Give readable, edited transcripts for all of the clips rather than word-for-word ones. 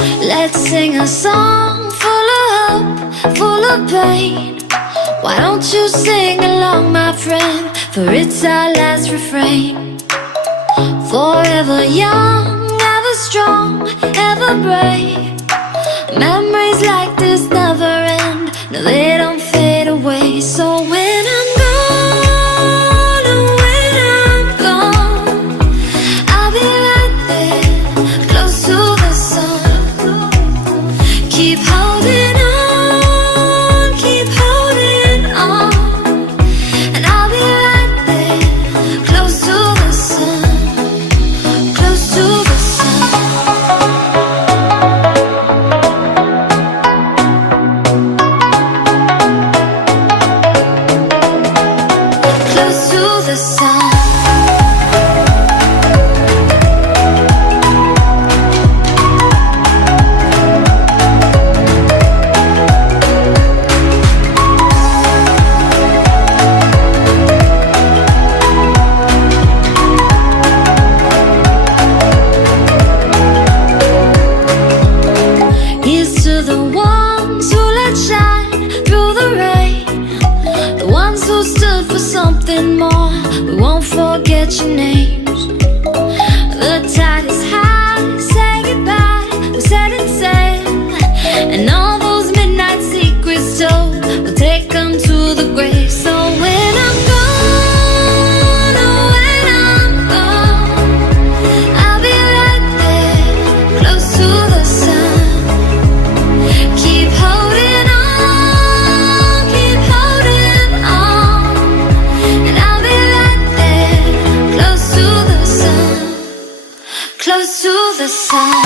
Let's sing a song full of hope, full of pain. Why don't you sing along, my friend? For it's our last refrain. Forever young, ever strong, ever brave. Memories like this never end. No, they don't fade away. So when I'm gone, oh, when I'm gone, I'll be right there, close to the sun. Keep holding on, keep holding on, and I'll be right there, close to the sun, close to the sun. Close to the sun. Here's to the ones who let shine through the rain, the ones who stood for something more. We won't forget your names. The tide is high, say goodbye, we're setting sail, and all those midnight secrets told, we'll take them to the grave. So when I'm gone, oh, when I'm gone, I'll be right there, close to the sun. Keep holding on, keep holding on, and I'll be right there, close to the sun, close to the sun.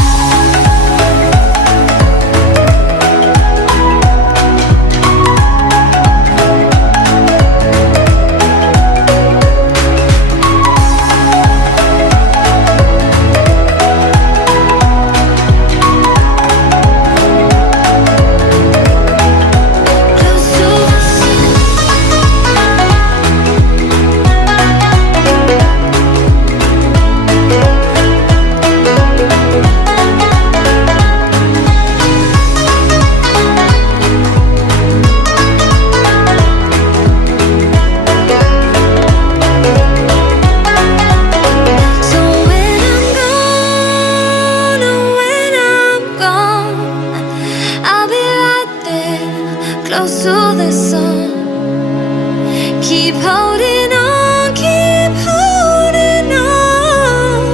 Close to the sun. Keep holding on, keep holding on,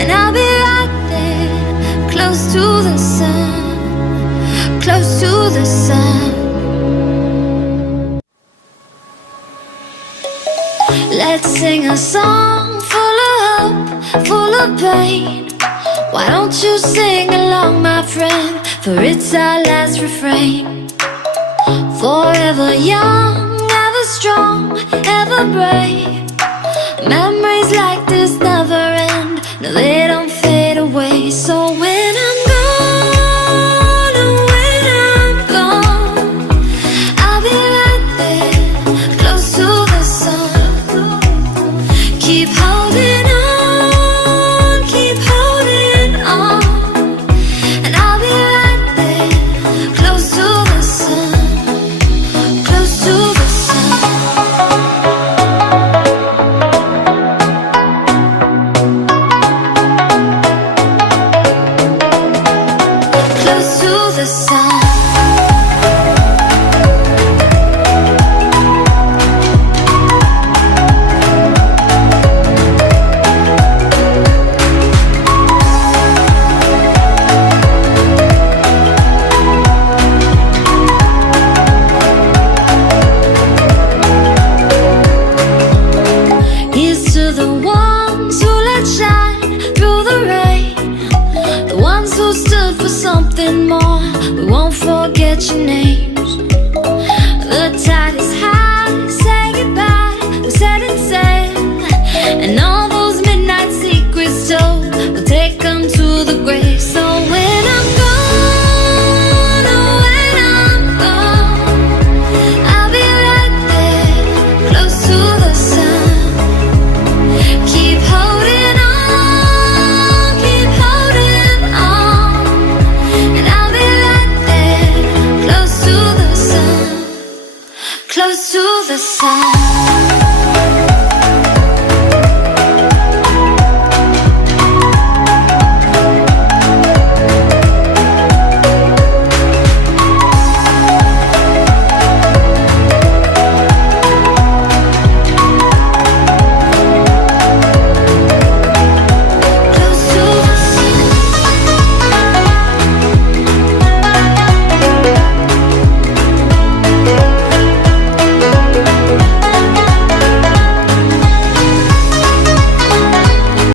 and I'll be right there, close to the sun, close to the sun. Let's sing a song full of hope, full of pain. Why don't you sing along, my friend? For it's our last refrain. Forever young, ever strong, ever brave. Memories like this never end. No, they don't fade away. So when I'm gone, oh, when I'm gone, I'll be right there, close to the sun. Keep holding on, keep holding on, and I'll be right there, close to the sun. Close to the sun. Close to the sun. Here's to the ones who let shine through the rain, the ones who stood for something more. We won't forget your name.